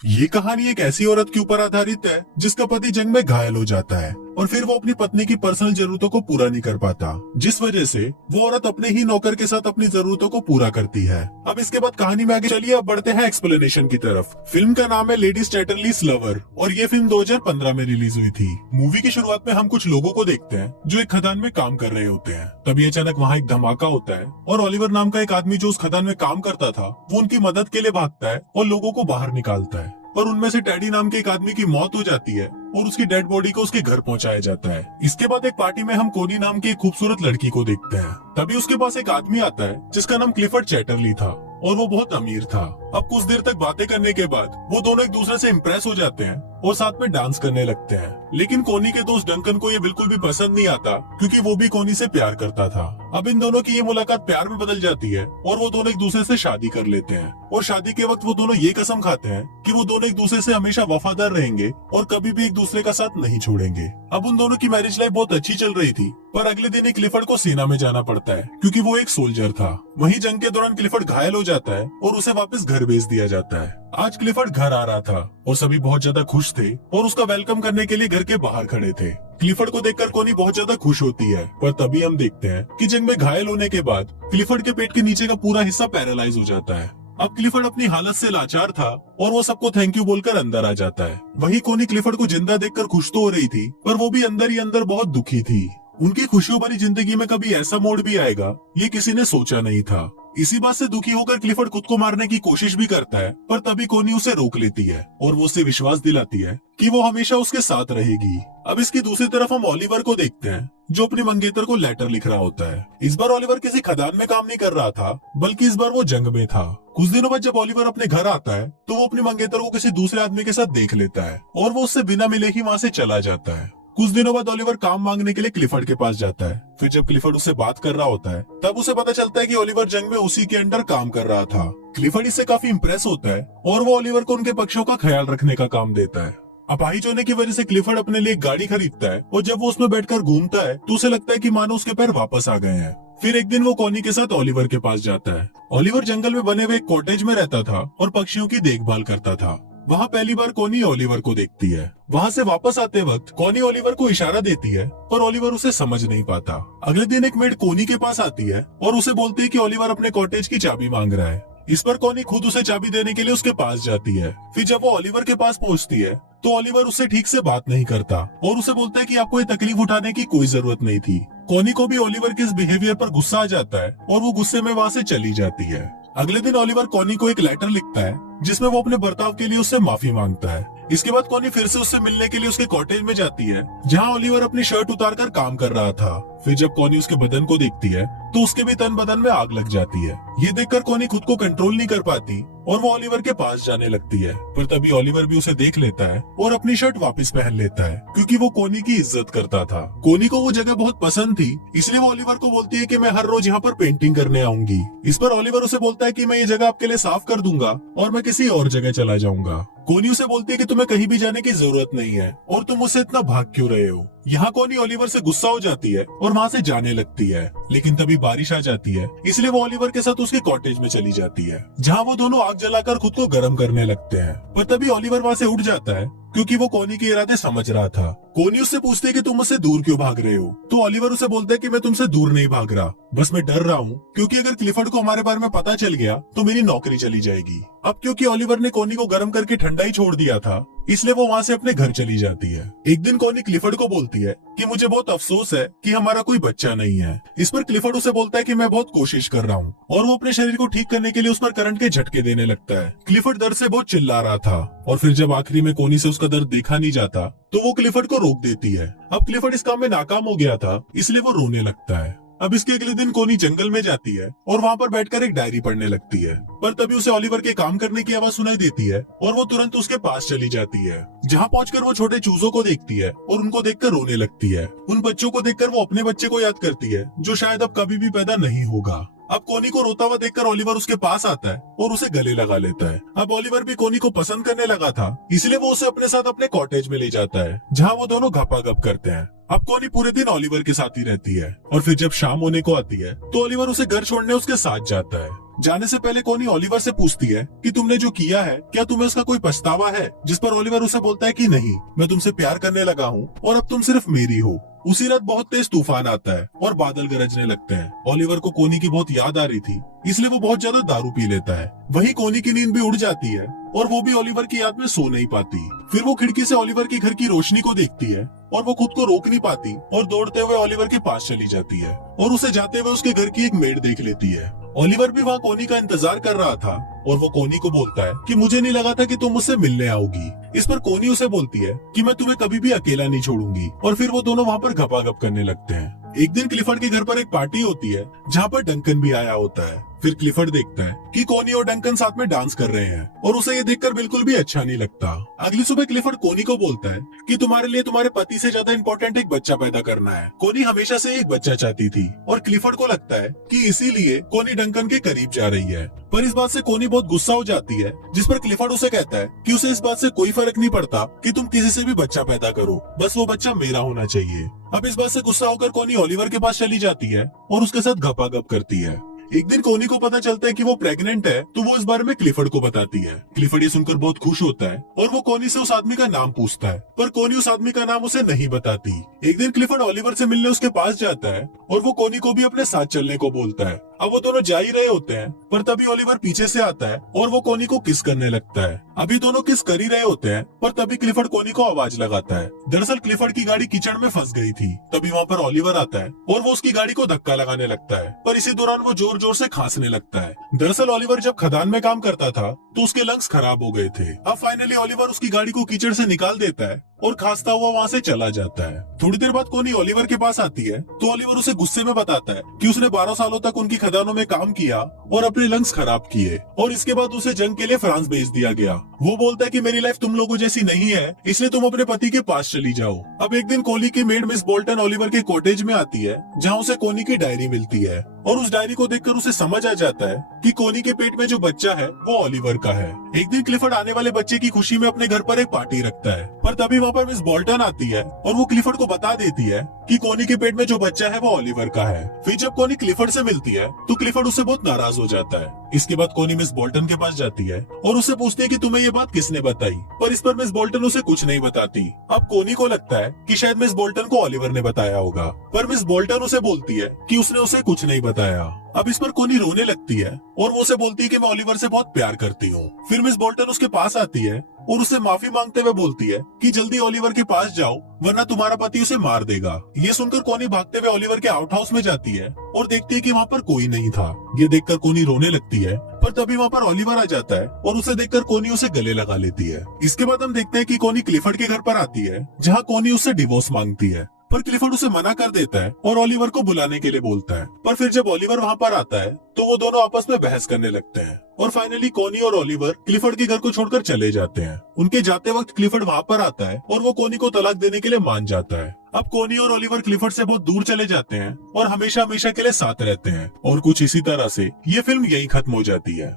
ये कहानी एक ऐसी औरत के ऊपर आधारित है जिसका पति जंग में घायल हो जाता है और फिर वो अपनी पत्नी की पर्सनल जरूरतों को पूरा नहीं कर पाता, जिस वजह से वो औरत अपने ही नौकर के साथ अपनी जरूरतों को पूरा करती है। अब इसके बाद कहानी में आगे चलिए, अब बढ़ते हैं एक्सप्लेनेशन की तरफ। फिल्म का नाम है लेडीज चैटरलीज लवर और ये फिल्म 2015 में रिलीज हुई थी। मूवी की शुरुआत में हम कुछ लोगों को देखते हैं जो एक खदान में काम कर रहे होते हैं। तभी अचानक वहाँ एक धमाका होता है और ओलिवर नाम का एक आदमी जो उस खदान में काम करता था वो उनकी मदद के लिए भागता है और लोगों को बाहर निकालता है। पर उनमें से टैडी नाम के एक आदमी की मौत हो जाती है और उसकी डेड बॉडी को उसके घर पहुंचाया जाता है। इसके बाद एक पार्टी में हम कोनी नाम की एक खूबसूरत लड़की को देखते हैं। तभी उसके पास एक आदमी आता है जिसका नाम क्लिफर्ड चैटरली था और वो बहुत अमीर था। अब कुछ देर तक बातें करने के बाद वो दोनों एक दूसरे से इम्प्रेस हो जाते हैं और साथ में डांस करने लगते हैं। लेकिन कोनी के दोस्त डंकन को ये बिल्कुल भी पसंद नहीं आता क्योंकि वो भी कोनी से प्यार करता था। अब इन दोनों की ये मुलाकात प्यार में बदल जाती है और वो दोनों एक दूसरे से शादी कर लेते हैं और शादी के वक्त वो दोनों ये कसम खाते हैं कि वो दोनों एक दूसरे से हमेशा वफादार रहेंगे और कभी भी एक दूसरे का साथ नहीं छोड़ेंगे। अब उन दोनों की मैरिज लाइफ बहुत अच्छी चल रही थी, पर अगले दिन ही क्लिफर्ड को सेना में जाना पड़ता है क्योंकि वो एक सोल्जर था। वहीं जंग के दौरान क्लिफर्ड घायल हो जाता है और उसे वापस घर भेज दिया जाता है। आज क्लिफर्ड घर आ रहा था और सभी बहुत ज्यादा खुश थे और उसका वेलकम करने के लिए घर के बाहर खड़े थे। क्लिफर्ड को देखकर कोनी बहुत ज्यादा खुश होती है, पर तभी हम देखते हैं कि जंग में घायल होने के बाद क्लिफर्ड के पेट के नीचे का पूरा हिस्सा पैरालाइज हो जाता है। अब क्लिफर्ड अपनी हालत से लाचार था और वो सबको थैंक यू बोलकर अंदर आ जाता है। वहीं कोनी क्लिफर्ड को जिंदा देखकर खुश तो हो रही थी, पर वो भी अंदर ही अंदर बहुत दुखी थी। उनकी खुशियों भरी जिंदगी में कभी ऐसा मोड़ भी आएगा ये किसी ने सोचा नहीं था। इसी बात से दुखी होकर क्लिफर्ड खुद को मारने की कोशिश भी करता है, पर तभी कोनी उसे रोक लेती है और वो उसे विश्वास दिलाती है कि वो हमेशा उसके साथ रहेगी। अब इसकी दूसरी तरफ हम ओलिवर को देखते हैं जो अपने मंगेतर को लेटर लिख रहा होता है। इस बार ओलिवर किसी खदान में काम नहीं कर रहा था, बल्कि इस बार वो जंग में था। कुछ दिनों बाद जब ओलिवर अपने घर आता है तो वो अपने मंगेतर को किसी दूसरे आदमी के साथ देख लेता है और वो उससे बिना मिले ही वहाँ से चला जाता है। कुछ दिनों बाद ओलिवर काम मांगने के लिए क्लिफर्ड के पास जाता है। फिर जब क्लिफर्ड उससे बात कर रहा होता है तब उसे पता चलता है कि ओलिवर जंग में उसी के अंडर काम कर रहा था। क्लिफर्ड इससे काफी इम्प्रेस होता है और वो ओलिवर को उनके पक्षों का ख्याल रखने का काम देता है। अपाहिज होने की वजह से क्लिफर्ड अपने लिए एक गाड़ी खरीदता है और जब वो उसमें बैठकर घूमता है तो उसे लगता है कि मानो उसके पैर वापस आ गए हैं। फिर एक दिन वो कोनी के साथ ओलिवर के पास जाता है। ओलिवर जंगल में बने हुए एक कॉटेज में रहता था और पक्षियों की देखभाल करता था। वहाँ पहली बार कोनी ओलिवर को देखती है। वहाँ से वापस आते वक्त कोनी ओलिवर को इशारा देती है, पर ओलिवर उसे समझ नहीं पाता। अगले दिन एक मेड कोनी के पास आती है और उसे बोलती है कि ओलिवर अपने कॉटेज की चाबी मांग रहा है। इस पर कोनी खुद उसे चाबी देने के लिए उसके पास जाती है। फिर जब वो ओलिवर के पास पहुँचती है तो ओलिवर उससे ठीक से बात नहीं करता और उसे बोलता है कि आपको ये तकलीफ उठाने की कोई जरूरत नहीं थी। कोनी को भी ओलिवर के इस बिहेवियर पर गुस्सा आ जाता है और वो गुस्से में वहाँ से चली जाती है। अगले दिन ओलिवर कोनी को एक लेटर लिखता है जिसमें वो अपने बर्ताव के लिए उससे माफी मांगता है। इसके बाद कोनी फिर से उससे मिलने के लिए उसके कॉटेज में जाती है जहाँ ओलिवर अपनी शर्ट उतारकर काम कर रहा था। फिर जब कोनी उसके बदन को देखती है तो उसके भी तन बदन में आग लग जाती है। ये देखकर कोनी खुद को कंट्रोल नहीं कर पाती और वो ओलिवर के पास जाने लगती है, पर तभी ओलिवर भी उसे देख लेता है और अपनी शर्ट वापस पहन लेता है क्योंकि वो कोनी की इज्जत करता था। कोनी को वो जगह बहुत पसंद थी, इसलिए वो ओलिवर को बोलती है कि मैं हर रोज यहाँ पर पेंटिंग करने आऊंगी। इस पर ओलिवर उसे बोलता है कि मैं ये जगह आपके लिए साफ कर दूंगा और मैं किसी और जगह चला जाऊंगा। कोनी उसे बोलती है कि तुम्हें कहीं भी जाने की जरूरत नहीं है और तुम मुझसे इतना भाग क्यों रहे हो। यहाँ कोनी ओलिवर से गुस्सा हो जाती है और वहाँ से जाने लगती है, लेकिन तभी बारिश आ जाती है, इसलिए वो ओलिवर के साथ उसके कॉटेज में चली जाती है जहाँ वो दोनों आग जलाकर खुद को गर्म करने लगते हैं। पर तभी ओलिवर वहाँ से उठ जाता है क्योंकि वो कोनी के इरादे समझ रहा था। कोनी उससे पूछती है कि तुम मुझसे दूर क्यों भाग रहे हो, तो ओलिवर उसे बोलता है कि मैं तुमसे दूर नहीं भाग रहा, बस मैं डर रहा हूँ क्योंकि अगर क्लिफर्ड को हमारे बारे में पता चल गया तो मेरी नौकरी चली जाएगी। अब क्योंकि ओलिवर ने कोनी को गर्म करके ठंडा ही छोड़ दिया था, इसलिए वो वहाँ से अपने घर चली जाती है। एक दिन कोनी क्लिफर्ड को बोलती है कि मुझे बहुत अफसोस है कि हमारा कोई बच्चा नहीं है। इस पर क्लिफर्ड उसे बोलता है कि मैं बहुत कोशिश कर रहा हूँ और वो अपने शरीर को ठीक करने के लिए उस पर करंट के झटके देने लगता है। क्लिफर्ड दर्द से बहुत चिल्ला रहा था और फिर जब आखिरी में कोनी से उसका दर्द देखा नहीं जाता तो वो क्लिफर्ड को रोक देती है। अब क्लिफर्ड इस काम में नाकाम हो गया था, इसलिए वो रोने लगता है। अब इसके अगले दिन कोनी जंगल में जाती है और वहाँ पर बैठकर एक डायरी पढ़ने लगती है, पर तभी उसे ओलिवर के काम करने की आवाज सुनाई देती है और वो तुरंत उसके पास चली जाती है। जहाँ पहुंचकर वो छोटे चूजों को देखती है और उनको देखकर रोने लगती है। उन बच्चों को देखकर वो अपने बच्चे को याद करती है जो शायद अब कभी भी पैदा नहीं होगा। अब कोनी को रोता हुआ देखकर ओलिवर उसके पास आता है और उसे गले लगा लेता है। अब ओलिवर भी कोनी को पसंद करने लगा था, इसलिए वो उसे अपने साथ अपने कॉटेज में ले जाता है जहाँ वो दोनों गपागप करते हैं। अब कोनी पूरे दिन ओलिवर के साथ ही रहती है और फिर जब शाम होने को आती है तो ओलिवर उसे घर छोड़ने उसके साथ जाता है। जाने से पहले कोनी ओलिवर से पूछती है कि तुमने जो किया है क्या तुम्हें उसका कोई पछतावा है, जिस पर ओलिवर उसे बोलता है कि नहीं, मैं तुमसे प्यार करने लगा हूँ और अब तुम सिर्फ मेरी हो। उसी रात बहुत तेज तूफान आता है और बादल गरजने लगते हैं। ओलिवर को कोनी की बहुत याद आ रही थी, इसलिए वो बहुत ज्यादा दारू पी लेता है। वहीं कोनी की नींद भी उड़ जाती है और वो भी ओलिवर की याद में सो नहीं पाती। फिर वो खिड़की से ओलिवर के घर की रोशनी को देखती है और वो खुद को रोक नहीं पाती और दौड़ते हुए ओलिवर के पास चली जाती है और उसे जाते हुए उसके घर की एक मेड देख लेती है। ओलिवर भी वहाँ कोनी का इंतजार कर रहा था और वो कोनी को बोलता है कि मुझे नहीं लगा था कि तुम मुझसे मिलने आओगी। इस पर कोनी उसे बोलती है कि मैं तुम्हें कभी भी अकेला नहीं छोड़ूंगी और फिर वो दोनों वहाँ पर गपागप करने लगते हैं। एक दिन क्लिफर्ड के घर पर एक पार्टी होती है जहाँ पर डंकन भी आया होता है। फिर क्लिफर्ड देखता है कि कोनी और डंकन साथ में डांस कर रहे हैं और उसे ये देखकर बिल्कुल भी अच्छा नहीं लगता। अगली सुबह क्लिफर्ड कोनी को बोलता है कि तुम्हारे लिए तुम्हारे पति से ज्यादा इम्पोर्टेंट एक बच्चा पैदा करना है। कोनी हमेशा से एक बच्चा चाहती थी और क्लिफर्ड को लगता है कि इसीलिए कोनी डंकन के करीब जा रही है। पर इस बात से कोनी बहुत गुस्सा हो जाती है, जिस पर क्लिफर्ड उसे कहता है कि उसे इस बात से कोई फर्क नहीं पड़ता कि तुम किसी से भी बच्चा पैदा करो, बस वो बच्चा मेरा होना चाहिए। अब इस बात से गुस्सा होकर कोनी ओलिवर के पास चली जाती है और उसके साथ गपागप करती है। एक दिन कोनी को पता चलता है कि वो प्रेग्नेंट है, तो वो इस बारे में क्लिफर्ड को बताती है। क्लिफर्ड ये सुनकर बहुत खुश होता है और वो कोनी से उस आदमी का नाम पूछता है, पर कोनी उस आदमी का नाम उसे नहीं बताती। एक दिन क्लिफर्ड ओलिवर से मिलने उसके पास जाता है और वो कोनी को भी अपने साथ चलने को बोलता है। अब वो दोनों जा ही रहे होते हैं, पर तभी ओलिवर पीछे से आता है और वो कोनी को किस करने लगता है। अभी दोनों किस कर ही रहे होते हैं, पर तभी क्लिफर्ड कोनी को आवाज लगाता है। दरअसल क्लिफर्ड की गाड़ी कीचड़ में फंस गई थी। तभी वहाँ पर ओलिवर आता है और वो उसकी गाड़ी को धक्का लगाने लगता है, पर इसी दौरान वो जोर जोर से खांसने लगता है। दरअसल ओलिवर जब खदान में काम करता था तो उसके लंग्स खराब हो गए थे। अब फाइनली ओलिवर उसकी गाड़ी को कीचड़ से निकाल देता है और खांसता हुआ वहाँ से चला जाता है। थोड़ी देर बाद कोनी ओलिवर के पास आती है तो ओलिवर उसे गुस्से में बताता है कि उसने 12 सालों तक उनकी खदानों में काम किया और अपने लंग्स खराब किए और इसके बाद उसे जंग के लिए फ्रांस भेज दिया गया। वो बोलता है कि मेरी लाइफ तुम लोगों जैसी नहीं है, इसलिए तुम अपने पति के पास चली जाओ। अब एक दिन कोनी की मेड मिस बोल्टन ओलिवर के कॉटेज में आती है, जहाँ उसे कोनी की डायरी मिलती है और उस डायरी को देखकर उसे समझ आ जाता है कि कोनी के पेट में जो बच्चा है वो ओलिवर का है। एक दिन क्लिफर्ड आने वाले बच्चे की खुशी में अपने घर पर एक पार्टी रखता है, पर तभी वहाँ पर मिस बोल्टन आती है और वो क्लिफर्ड को बता देती है कि कोनी के पेट में जो बच्चा है वो ओलिवर का है। फिर जब कोनी क्लिफर्ड से मिलती है तो क्लिफर्ड उससे बहुत नाराज हो जाता है। इसके बाद कोनी मिस बोल्टन के पास जाती है और उससे पूछती है कि तुम्हें ये बात किसने बताई, पर इस पर मिस बोल्टन उसे कुछ नहीं बताती। अब कोनी को लगता है कि शायद मिस बोल्टन को ओलिवर ने बताया होगा, पर मिस बोल्टन उसे बोलती है कि उसने उसे कुछ नहीं बताया। अब इस पर कोनी रोने लगती है और वो उसे बोलती है कि मैं ओलिवर से बहुत प्यार करती हूँ। फिर मिस बोल्टन उसके पास आती है और उससे माफी मांगते हुए बोलती है कि जल्दी ओलिवर के पास जाओ वरना तुम्हारा पति उसे मार देगा। ये सुनकर कोनी भागते हुए ओलिवर के आउट हाउस में जाती है और देखती है कि वहाँ पर कोई नहीं था। ये देखकर कोनी रोने लगती है, पर तभी वहाँ पर ओलिवर आ जाता है और उसे देखकर कोनी उसे गले लगा लेती है। इसके बाद हम देखते हैं कि कोनी क्लिफर्ड के घर पर आती है, जहाँ कोनी उससे डिवोर्स मांगती है, पर क्लिफर्ड उसे मना कर देता है और ओलिवर को बुलाने के लिए बोलता है। पर फिर जब ओलिवर वहाँ पर आता है तो वो दोनों आपस में बहस करने लगते हैं और फाइनली कोनी और ओलिवर क्लिफर्ड के घर को छोड़कर चले जाते हैं। उनके जाते वक्त क्लिफर्ड वहाँ पर आता है और वो कोनी को तलाक देने के लिए मान जाता है। अब कोनी और ओलिवर क्लिफर्ड से बहुत दूर चले जाते हैं और हमेशा हमेशा के लिए साथ रहते हैं और कुछ इसी तरह से ये फिल्म यही खत्म हो जाती है।